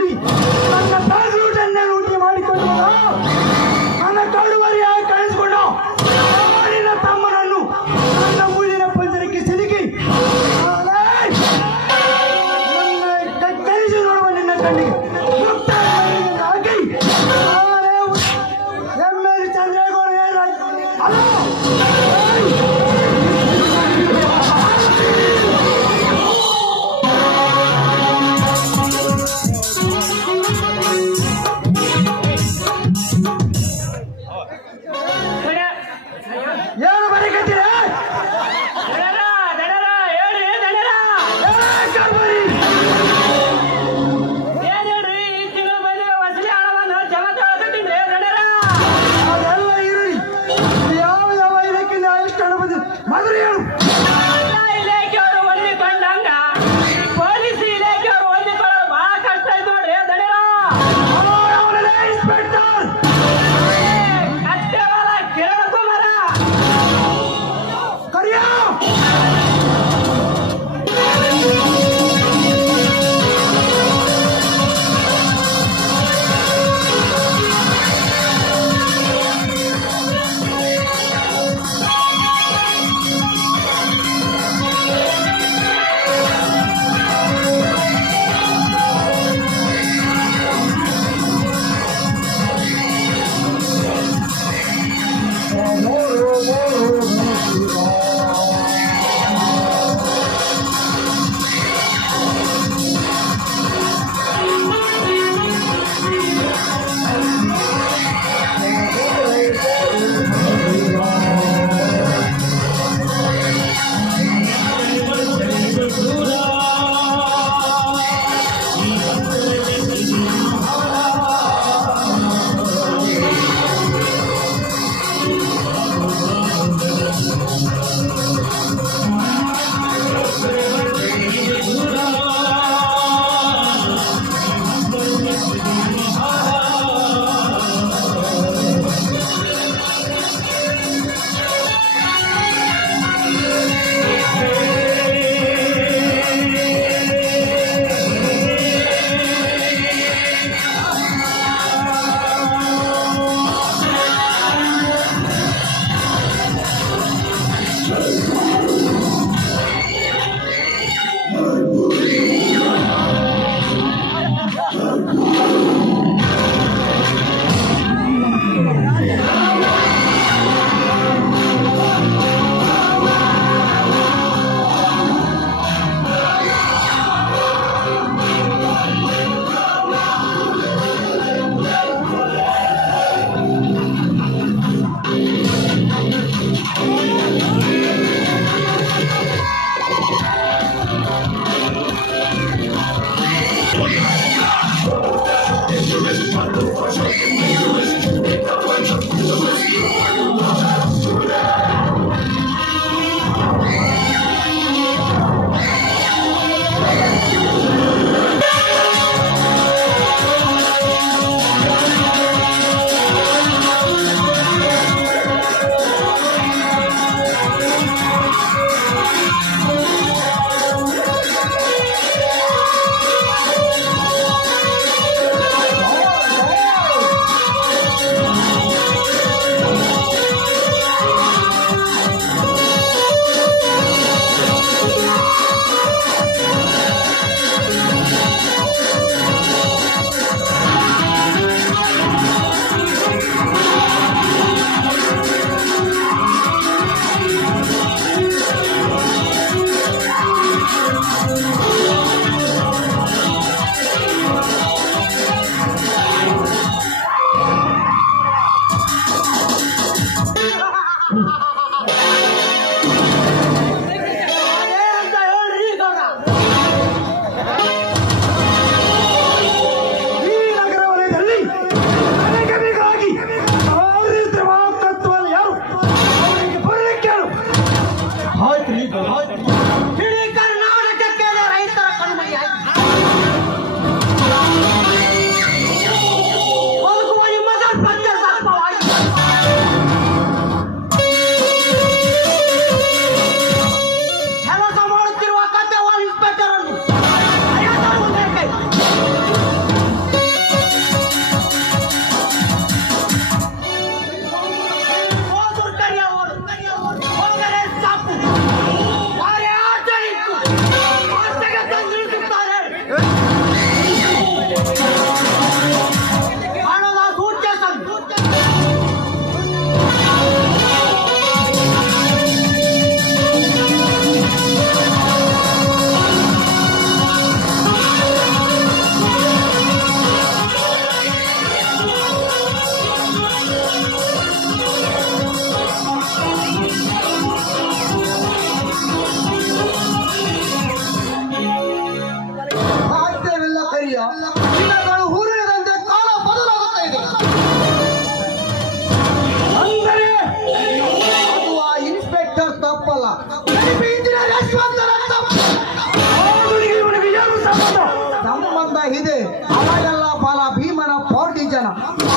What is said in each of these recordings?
ನೋಡಿ ನನ್ನ ಪ್ಯಾಸ್ಲೂಟನ್ನೇ ಲೂಟಿ ಮಾಡಿಕೊಂಡು ನನ್ನ ಕಡುವರಿಯಾಗಿ ಕಳಿಸಿಕೊಂಡು ನಿನ್ನ ತಮ್ಮನನ್ನು ನನ್ನ ಊರಿನ ಪಂಜರಕ್ಕೆ ಸಿಲುಕಿ ನನ್ನ ಕಳಿಸಿ ನೋಡುವ ನಿನ್ನ ಕಣ್ಣಿಗೆ ಹಾಕಿ ಎಮ್ಮೆಲಿ ಚಂದ್ರೇಗೌಡ ಅಲೋ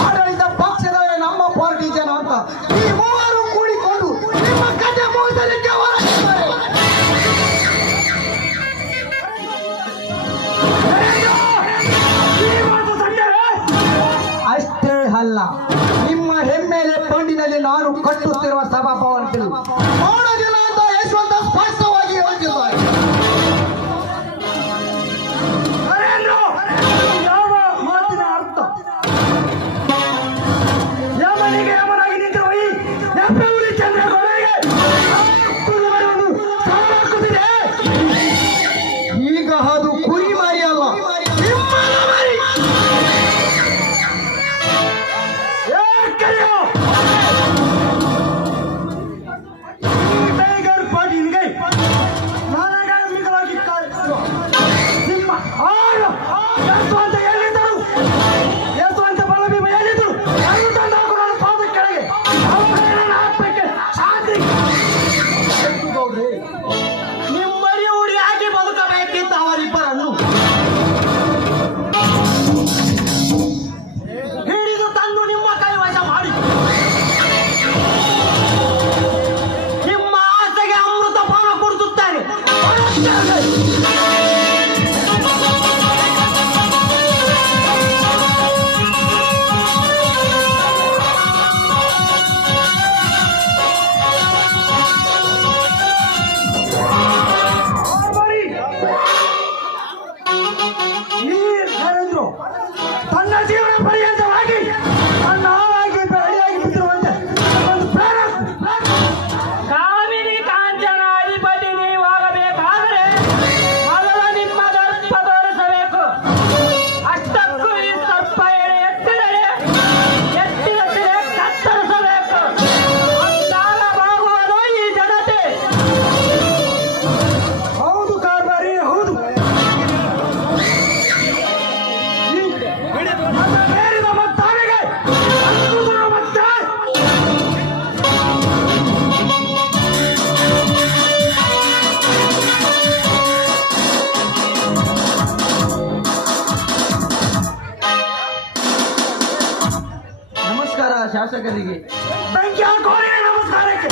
ಆಡಳಿತ ಪಕ್ಷದವರೇ ನಮ್ಮ ಪಾರ್ಟಿ ಜನ ಅಂತ ಈ ಮೂವರು ಕೂಡಿಕೊಂಡು ನಿಮ್ಮ ಕತೆ ಮುಗಿಸಲಿಕ್ಕೆ ಹೊರಟಿದ್ದಾರೆ. ಅಷ್ಟೇ ಅಲ್ಲ, ನಿಮ್ಮ ಹೆಮ್ಮೆಲೆ ಪಂಡಿನಲ್ಲಿ ನಾನು ಕಟ್ಟುತ್ತಿರುವ ಸಭಾಭವನದಲ್ಲಿ ಮಾಡೋದಿಲ್ಲ ಅಂತ ಯಶವಂತ ಸ್ಪಷ್ಟವಾಗಿ ಹೇಳ್ತಿದ್ದಾರೆ. ಯಾವ ಮಾತಿನ ಅರ್ಥ? ಯಮನಿಗೆ ಯಮನಾಗಿ ನಿಂತಿರುವ ಈ ಹೆಬ್ಬೆವುಳಿ ಚಂದ್ರಗೌಡರಿಗೆ ಸಾಕಾಗುತ್ತಿದೆ. ಈಗ ಅದು ಕುರಿ ಮಾರಿ ಅಲ್ಲ, ಸಿಂಹದ ಮರಿ. ಕರೆಯೋ ಟೈಗರ್ ಪಾಟೀಲ್ಗೆ ನಾನಗಾಮಿಕವಾಗಿ ಕಾಲಿಸುವ ಸಿಂಹ ಆಳು ಎಷ್ಟು ಅಂತ ಎಲ್ಲಿದ್ದರು, ಎಷ್ಟು ಅಂತ ಬಲಭೀಮ ಎಲ್ಲಿದ್ದರು, ಎಲ್ಲ ತಂದು ಹಾಕು ನನ್ನ ಪಾದ ಕೆಳಗೆ ಅವಘಡನ ಆತ್ಮಕ್ಕೆ ಶಾಂತಿ. ನಿಮ್ಮರಿ ಊರಿ ಹಾಕಿ ಬದುಕಬೇಕಿತ್ತು ಅವರಿಬ್ಬರನ್ನು. ಹಿಡಿದು ತಂದು ನಿಮ್ಮ ಕೈವಶ ಮಾಡಿ ನಿಮ್ಮ ಆಸೆಗೆ ಅಮೃತ ಪಾನ ಕೊಡಿಸುತ್ತೇನೆ. ಬರೀ ಈ ನರೇಂದ್ರ ತನ್ನ ಜೀವನ ಪರ್ಯಂತವಾಗಿ ತನ್ನ ಹಾಳಾಗಿ ಬೆಳೆಯಾಗಿ ಬಿದ್ದಿರುವಂತೆ ಒಂದು ಕಾಮಿನಿ ಕಾಂಚನ ಅಧಿಪತಿ ನೀವಾಗಬೇಕಾದರೆ ಮೊದಲ ನಿಮ್ಮ ದರ್ಪ ತೋರಿಸಬೇಕು. ಅಷ್ಟಕ್ಕೂ ಈ ಸರ್ಪ ಎಳೆ ಎತ್ತಿದರೆ ಕತ್ತರಿಸಬೇಕು. ಅಂದಾಗ ಬಾಗುವುದು ಈ ಜನತೆ. ಹೌದು ಕಾರ್ಬಾರಿ ಹೌದು. ನನ್ನ ಬೇರಿದ ಮತ್ತಾನೆಗೆ ಅದ್ಭುತ ಮತ್ತೆ ನಮಸ್ಕಾರ ಶಾಸಕರಿಗೆ. ಬೆಂಕಿ ಹಾಕೋರೇ ನಮಸ್ಕಾರಕ್ಕೆ.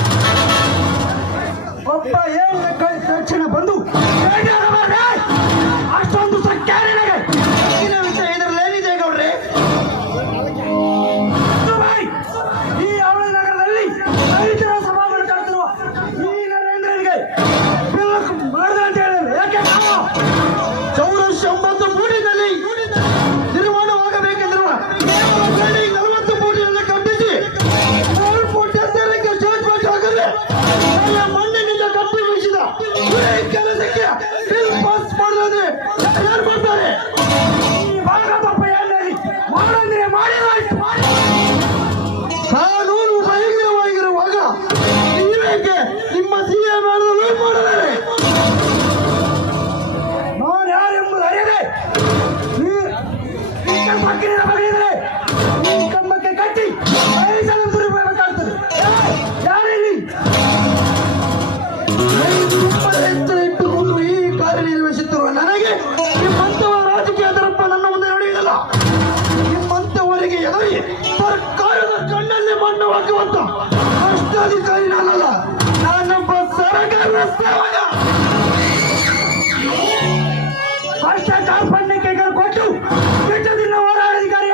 ಒಬ್ಬ ಏನಿನ ಕೈ ತಕ್ಷಣ ಬಂದು ಬೇಟೆಯಾಡಬಾರ್ದೆ? ಅಷ್ಟೊಂದು ಸಖ್ಯ ನಿನಗೆ? ಹೆಚ್ಚಿನ ವಿಷಯ ಇದರಲ್ಲಿ ಏನಿದೆ ಗೌಡ್ರೆ? ದುಬೈ ಈ ಅವಳಿ ನಗರದಲ್ಲಿ ರೈತರ ಸಭಾಗಳು ಕರೆದಿರುವ ಈ ನರೇಂದ್ರನಿಗೆ ಬಿಲ್ಲು ಮಾಡಿದ್ರೆ ಅಂತ ಹೇಳಿದ್ರು. ಯಾಕೆ ನಾವು ಚೌರಸ್ 9 ಫೂಟಿನಲ್ಲಿ ನಿರ್ಮಾಣವಾಗಬೇಕೆಂದಿರುವ ಕೇವಲ ಬಿಲ್ಡಿಂಗ್ 40 ಫೂಟಿನಲ್ಲಿ ಕಟ್ಟಿಸಿ 3 ಫೂಟ್ ಎತ್ತರಕ್ಕೆ ಸ್ಟೇಟ್ಮೆಂಟ್ ಹಾಕದೆ ಎಲ್ಲ ಮಣ್ಣಿನಿಂದ ಕಟ್ಟಿ ಬೀಸಿದ ಈ ಕೆಲಸಕ್ಕೆ ಬಿಲ್ ಪಾಸ್ ಮಾಡೋದೇ ಯಾರು ಮಾಡ್ತಾರೆ? ಈ ಭಾಗದಪ್ಪ ಎಲ್ಲಿ ಮಾಡಂದ್ರೆ ಮಾಡಿದಾಯ್ತು. ಕಾನೂನು ಭಯಂಕರವಾಗಿರುವಾಗ ನೀವೇಕೆ ನಿಮ್ಮ ಸಿಎಂ ಮಾಡಿದರೆ? ನಾನು ಯಾರೆಂಬುದು ಅರಿಯದೆ ಈ ಕಂಬಕ್ಕಿನ ಬಗೆಯಿದ್ರೆ ಈ ಕಂಬಕ್ಕೆ ಕಟ್ಟಿ 5 ಸಲ ದುರ್ಬಬೇಕಾಗ್ತದೆ. ಯಾರಿಲ್ಲಿ ಎಚ್ಚರ ಇಟ್ಟುಕೊಂಡು ಈ ಕಾರ್ಯನಿರ್ವಹಿಸುತ್ತಿರುವ ನನಗೆ ನಿಮ್ಮಂತವ ರಾಜಕೀಯ ದರ್ಪ ನನ್ನ ಮುಂದೆ ನಡೆಯುವುದಿಲ್ಲ. ನಿಮ್ಮಂತವರಿಗೆ ಎದುರಿ ಸರ್ಕಾರದ ಕಣ್ಣಲ್ಲಿ ಮಣ್ಣು ಹಾಕುವಂತ ಭ್ರಷ್ಟಾಧಿಕಾರಿ ನಾನಲ್ಲ, ನಾನೊಬ್ಬ ಸರ್ಕಾರದ ಸೇವಕ. ಭ್ರಷ್ಟಾಚಾರ ಪಂಡಿಕೆಗಳು ಕೊಟ್ಟು ಬಿಟ್ಟದಿನ ಹೋರಾಡಿದ್ದಾರೆ.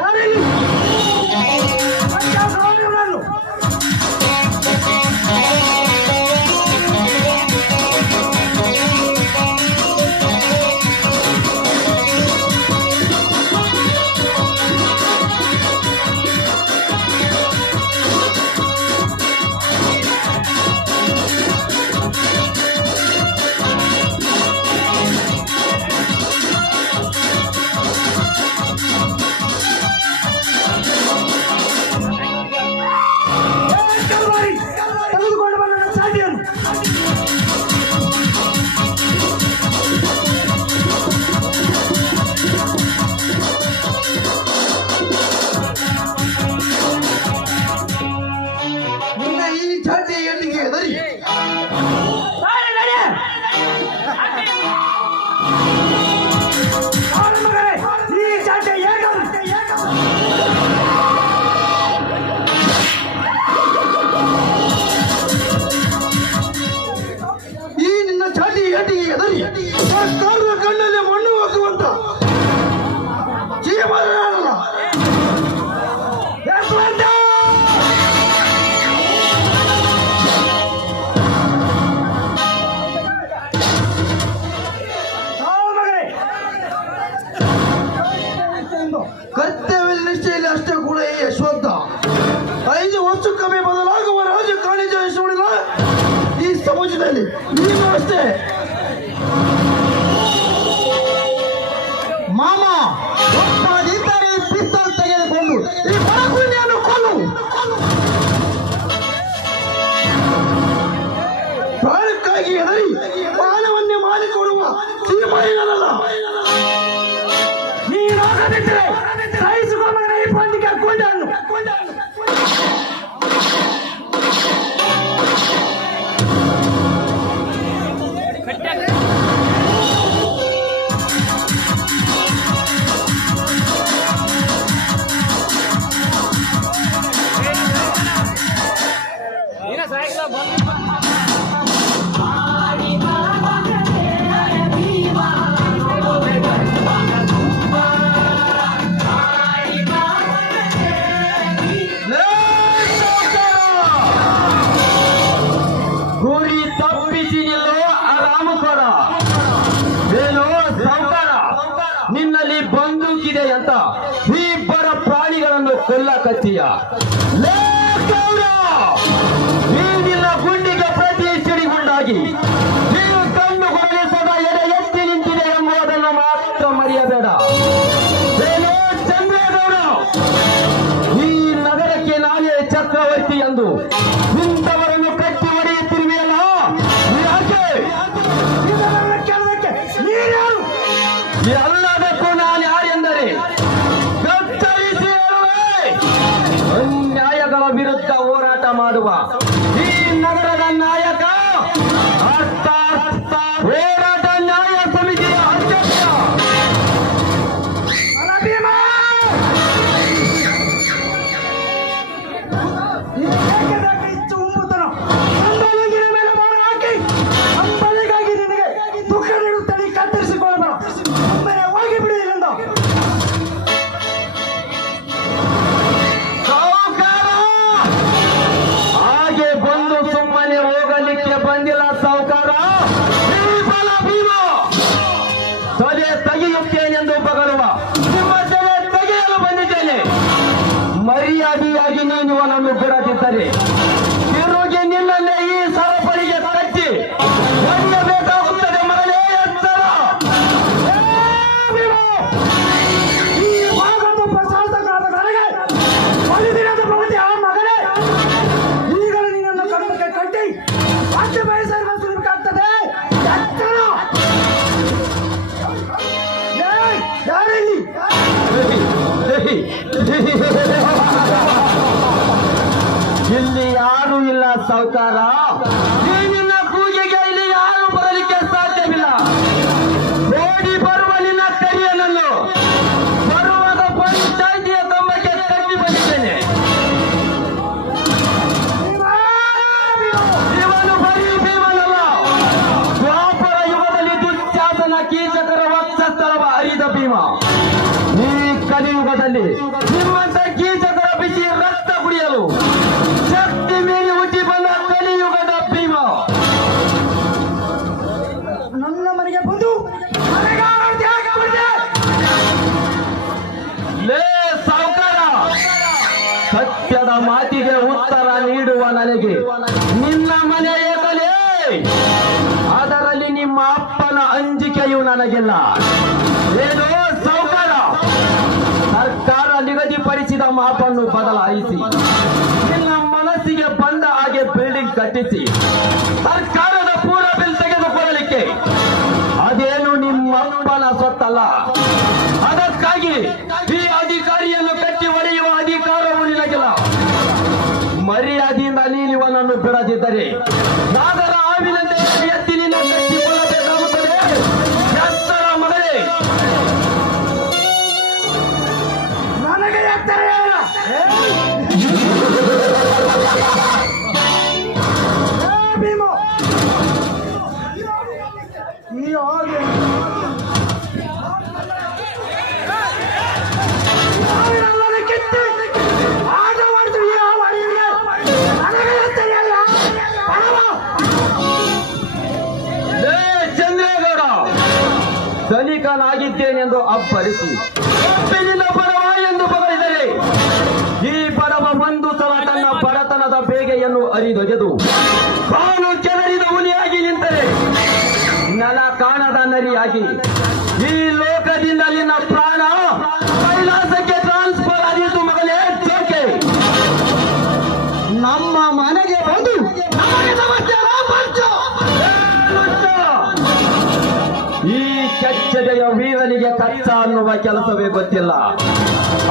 ಯಾರಿಲ್ಲಿ ನಾನು ಕರ್ತವ್ಯ ನಿಷ್ಠೆಯಲ್ಲಿ ಅಷ್ಟೇ ಕೂಡ ಈ ಯಶವಂತ 5 ವರ್ಷಕ್ಕೊಮ್ಮೆ ಬದಲಾಗುವ ರಾಜಕಾರಣಿ ಯಶವಡಿದ ಈ ಸಮಾಜದಲ್ಲಿ ನೀನು ಅಷ್ಟೇ. ಮಾಮ ಒಪ್ಪದಿದ್ದರೆ ಪಿಸ್ತಲ್ ತೆಗೆದುಕೊಂಡು ಈ ಬಡಗುಣಿಯನ್ನು ಕೊಲ್ಲು. ಪ್ರಾಣಕ್ಕಾಗಿ ಹೆದರಿ ಮಾನವನ್ನೇ ಮಾಡಿಕೊಡುವ ಶ್ರೀಮಯ್ಯನಲ್ಲ. ನೀನಾಗದಿದ್ದರೆ ಸಾಯಿಸಿಕೊಂಡ ಈ ಬಂದಿಗೆ ಕೊಂಡನು. ಗುರಿ ತಪ್ಪಿಸಿ ನಿಲ್ಲೋ ಆರಾಮಕೋರ. ಏನೋ ಸಾವುಕಾರ, ನಿನ್ನಲ್ಲಿ ಬಂದೂಕಿದೆ ಅಂತ ಈ ಇಬ್ಬರ ಪ್ರಾಣಿಗಳನ್ನು ಕೊಲ್ಲಕತ್ತೀಯ. ಲೇ ಗೌರ, ಈ ನಿನ್ನ ಗುಂಡಿಗೆ ಪ್ರತಿ ಸಿಡಿಗುಂಡಾಗಿ ನೀನು ಕಣ್ಣು ಗುರುಳಿಸದ ಎಡೆ ಎತ್ತಿ ನಿಂತಿದೆ ಎಂಬುದನ್ನು ಮಾತ್ರ ಮರೆಯಬೇಡ. ಏನೋ ಚಂದ್ರೇಗೌಡ, ಈ ನಗರಕ್ಕೆ ನಾನೇ ಚಕ್ರವರ್ತಿ ಎಂದು ನಿಂತವರನ್ನು ಕಟ್ಟಿ ಹೊಡೆಯುತ್ತಿರುವೆಯಲ್ಲ, ಯಾಕೆ? ಇದನ್ನೆಲ್ಲ ಕೇಳೋದಕ್ಕೆ ನೀನ್ಯಾರು? ಎಲ್ಲದಕ್ಕೂ ನಾನು ಯಾರೆಂದರೆ ಕತ್ತರಿಸಿ ಹೇಳುವೆ. ಅನ್ಯಾಯಗಳ ವಿರುದ್ಧ ಹೋರಾಟ ಮಾಡುವ ಈ ನಗರದ ನಾಯಕ, ಅರ್ಥಾತ್ ಹೋರಾಟ ನ್ಯಾಯ ಸಮಿತಿಯ ಅಧ್ಯಕ್ಷ. ಅಲ್ಲ ಭೀಮ! ಇದಕ್ಕೆ ಬೇಕು ಇಷ್ಟು ಉಂಬುತನ? ಸಂಬಂಧಿಗಳ ಮೇಲೆ ಭಾರ ಹಾಕಿ ಸಂಬಂಧಿಗಾಗಿ ನಿನಗೆ ದುಃಖ ನೀಡುತ್ತೇನೆ. ಕತ್ತರಿಸಿಕೊಳ್ಳಬೇಡ, ಒಮ್ಮೆಲೆ ಹೋಗಿ ಬಿಡು ಇಲ್ಲಿಂದ. ಸಾವುಕಾರ, ಹಾಗೆ ಬಂದು ಸುಮ್ಮನೆ ಹೋಗಲಿಕ್ಕೆ ಬಂದಿಲ್ಲ ಸಾವುಕಾರ. ಈ ಬಲ ಭೀಮ ತಲೆ ತೆಗೆಯುತ್ತೇನೆಂದು ಬಗಳುವ ನಿಮ್ಮ ತಲೆ ತೆಗೆಯಲು ಬಂದಿದ್ದೇನೆ. ಮರ್ಯಾದೆಯಾಗಿ ನೀನು ನನ್ನು ಬಿಡದಿದ್ದರೆ ತಿರುಗಿ ನಿನ್ನನ್ನೇ ಈ ಸರಪಳಿಗೆ ಕಟ್ಟಿ ಹೊಡೆಯಬೇಕಾಗುತ್ತದೆ ಮಗನೇ. ಎತ್ತರ! ಏ ಭೀಮ! ಈ ಭಾಗದ ಪ್ರಶಾಸಕರಾದ ನನಗೆ ಬಲಿದಿನದ ಪ್ರವೃತ್ತಿ ಆ ಮಗನೇ. ಈಗಲೂ ನಿನ್ನನ್ನು ಕಡಲಕ್ಕೆ ಕಟ್ಟಿ ಮತ್ತೆ ಬಯಸಲು ಸುರಿಬೇಕಾಗ್ತದೆ. ಎತ್ತರ! ಏಯ್, ಯಾರಿಲ್ಲಿ? ಇಲ್ಲಿ ಯಾರು ಇಲ್ಲ ಸಾವುಕಾರ. ಈ ನಿನ್ನ ಕೂಗಿಗೆ ಇಲ್ಲಿ ಯಾರು ಬರಲಿಕ್ಕೆ ಸಾಧ್ಯವಿಲ್ಲ. ಓಡಿ ಬರುವ ನಿನ್ನ ಕರಿಯನನ್ನು ಬರುವಾಗ ಪಂಚಾಯಿತಿಯ ಕಂಬಕ್ಕೆ ಕಟ್ಟಿ ಬಂದಿದ್ದೇನೆ. ಭೀಮ! ಭೀಮ! ಇವನು ಬರೀ ಭೀಮನಲ್ಲ, ದ್ವಾಪರ ಯುಗದಲ್ಲಿ ದುಶ್ಯಾಸನ ಕೀಚಕರ ವಕ್ಷಸ್ಥಳವ ಹರಿದ ಭೀಮ. ಈ ಕಲಿಯುಗದಲ್ಲಿ ನಿಮ್ಮಂತ ಕೀಚಕರ ಬಿಸಿ ರಕ್ತ ಕುಡಿಯಲು ಶಕ್ತಿ ಮೀರಿ ಹುಟ್ಟಿ ಬಂದ ಕಲಿಯುಗದ ಭೀಮ. ನನ್ನ ಮನೆಗೆ ಬಂದು ಮನೆಗಾರರದ್ದು ಯಾಕೆ ಆಗ್ಬಿಟ್ಟಿದೆ? ಲೇ ಸಾವುಕಾರ, ಸತ್ಯದ ಮಾತಿಗೆ ಉತ್ತರ ನೀಡುವ ನನಗೆ ನಿನ್ನ ಮನೆ ಏಕಲೇ, ಅದರಲ್ಲಿ ನಿಮ್ಮ ಅಪ್ಪನ ಅಂಜಿಕೆಯು ನನಗಿಲ್ಲ. ಏನೋ ಸಾವುಕಾರ, ಸರ್ಕಾರ ನಿಗದಿಪಡಿಸಿದ ಮಾಪನ್ನು ಬದಲಾಯಿಸಿ ನಿನ್ನ ಮನಸ್ಸಿಗೆ ಬಂದ ಹಾಗೆ ಬಿಲ್ಡಿಂಗ್ ಕಟ್ಟಿಸಿ ಸರ್ಕಾರದ ಪೂರ ಬಿಲ್ ತೆಗೆದುಕೊಳ್ಳಲಿಕ್ಕೆ ಅದೇನು ನಿಮ್ಮಪ್ಪನ ಸ್ವತ್ತಲ್ಲ. ಅದಕ್ಕಾಗಿ ಈ ಅಧಿಕಾರಿಯನ್ನು ಕಟ್ಟಿ ಹೊಡೆಯುವ ಅಧಿಕಾರವು ನಿನಗಿಲ್ಲ. ಮರ್ಯಾದೆಯಿಂದ ನೀನಿವನನ್ನು ಬಿಡದಿದ್ದರೆ ನಾಗರ ಹಾವಿನಂತೆ ಎತ್ತಿ ನಿನ್ನ ಕಟ್ಟಿಕೊಳ್ಳಬೇಕಾಗುತ್ತದೆ. ಎತ್ತರ ಮಗಳೇ! ನನಗೆ ಎತ್ತರ ಇಲ್ಲ. ಏ ಭೀಮ! ಎಂದು ಅಬ್ಬರಿಸಿ ಕಬ್ಬಿನಿಂದ ಬಡವ ಎಂದು ಬಗಳಿದರೆ ಈ ಬಡವ ಒಂದು ಸಲ ತನ್ನ ಬಡತನದ ಬೇಗೆಯನ್ನು ಅರಿದೊಗೆದು ಕಾಲು ಕೆದರಿದ ಹುಲಿಯಾಗಿ ನಿಂತರೆ ನೆಲ ಕಾಣದ ನರಿಯಾಗಿ ಈ ಲೋಕದಿಂದ ನಿನ್ನ ಪ್ರಾಣ ಕೈಲಾಸಕ್ಕೆ ಟ್ರಾನ್ಸ್ಫರ್ ಆದೀತು ಮಗಲೇ ಜೋಕೆ. ನಮ್ಮ ಮನೆಗೆ ಬಂದು ನಮಗೆ ನಮಸ್ಕಾರ ಪಂಚು. ಈ ಕೆಚ್ಚದೆಯ ವೀರನಿಗೆ ಕಚ್ಚ ಅನ್ನುವ ಕೆಲಸವೇ ಗೊತ್ತಿಲ್ಲ.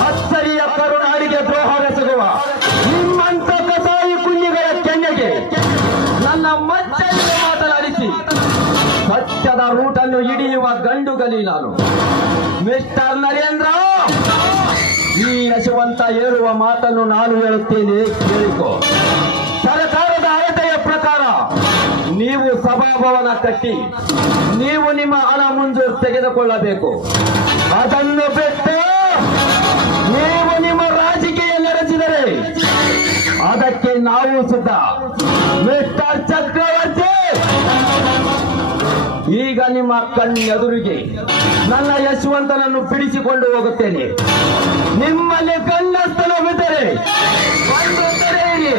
ಅಚ್ಚರಿಯ ಕರುನಾಡಿಗೆ ದ್ರೋಹವೆಸಗುವ ನಿಮ್ಮಂತ ಕಸಾಯಿ ಕುഞ്ഞിಗಳ ಕೆನ್ನೆಗೆ ನನ್ನ ಮಚ್ಚೆಯಿಂದ ಮಾತನಾಡಿಸಿ ಸತ್ಯದ ರೂಟನ್ನು ಹಿಡಿಯುವ ಗಂಡುಗಲಿ ನಾನು. ಮಿಸ್ಟರ್ ನರೇಂದ್ರ, ಈ ಯಶವಂತ ಹೇಳುವ ಮಾತನ್ನು ನಾನು ಹೇಳುತ್ತೇನೆ, ಕೇಳಿಕೋ. ಸರ್ಕಾರದ ಅಳತೆಯ ಪ್ರಕಾರ ನೀವು ಸಭಾಭವನ ಕಟ್ಟಿ ನೀವು ನಿಮ್ಮ ಹಣ ಮಂಜೂರು ತೆಗೆದುಕೊಳ್ಳಬೇಕು. ಅದನ್ನು ಬಿಟ್ಟು ನೀವು ನಿಮ್ಮ ರಾಜಕೀಯ ನಡೆಸಿದರೆ ಅದಕ್ಕೆ ನಾವು ಸಿದ್ಧ. ಮಿಸ್ಟರ್ ಚಕ್ರವರ್ತಿ, ಈಗ ನಿಮ್ಮ ಕಣ್ಣೆದುರಿಗೆ ನನ್ನ ಯಶವಂತನನ್ನು ಬಿಡಿಸಿಕೊಂಡು ಹೋಗುತ್ತೇನೆ. ನಿಮ್ಮಲ್ಲಿ ಕಣ್ಣಸ್ತನ ಬಿದ್ದರೆ ಒಂದು ತೆರೆಯಿರಿ.